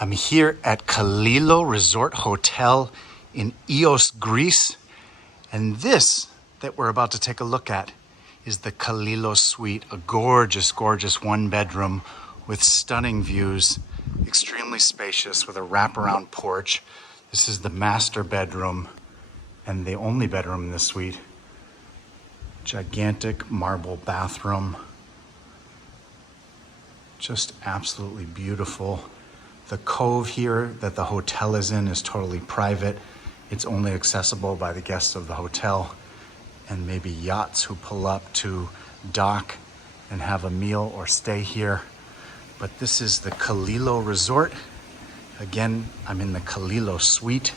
I'm here at Calilo Resort Hotel in Ios, Greece. And this that we're about to take a look at is the Calilo Suite, a gorgeous, gorgeous one bedroom with stunning views, extremely spacious with a wraparound porch. This is the master bedroom and the only bedroom in this suite. Gigantic marble bathroom. Just absolutely beautiful. The cove here that the hotel is in is totally private. It's only accessible by the guests of the hotel and maybe yachts who pull up to dock and have a meal or stay here. But this is the Calilo Resort. Again, I'm in the Calilo Suite.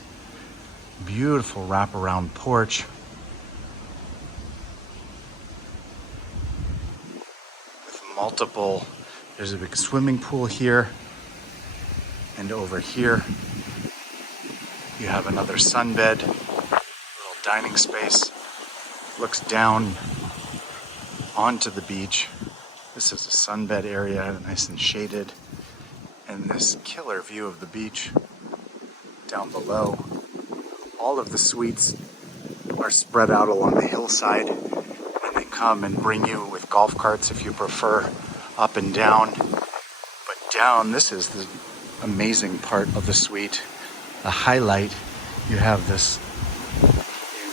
Beautiful wraparound porch. With multiple, there's a big swimming pool here. And over here, you have another sunbed, little dining space, looks down onto the beach. This is a sunbed area, nice and shaded, and this killer view of the beach down below. All of the suites are spread out along the hillside, and they come and bring you with golf carts if you prefer, up and down. But down, this is the amazing part of the suite. The highlight, you have this, you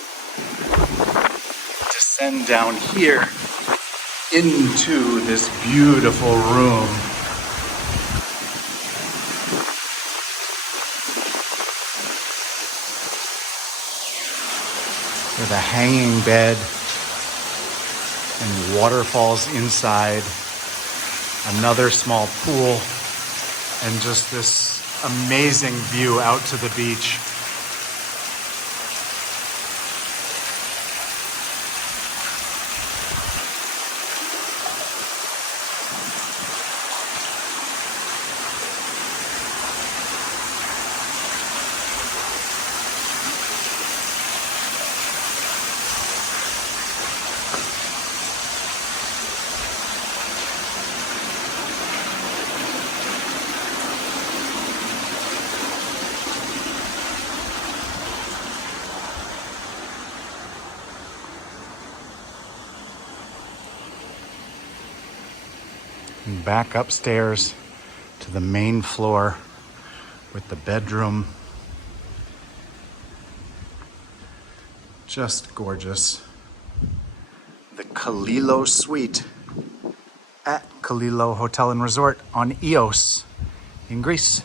descend down here into this beautiful room. With a hanging bed and waterfalls inside, another small pool, and just this amazing view out to the beach. And back upstairs to the main floor with the bedroom. Just gorgeous. The Calilo Suite at Calilo Hotel and Resort on Ios in Greece.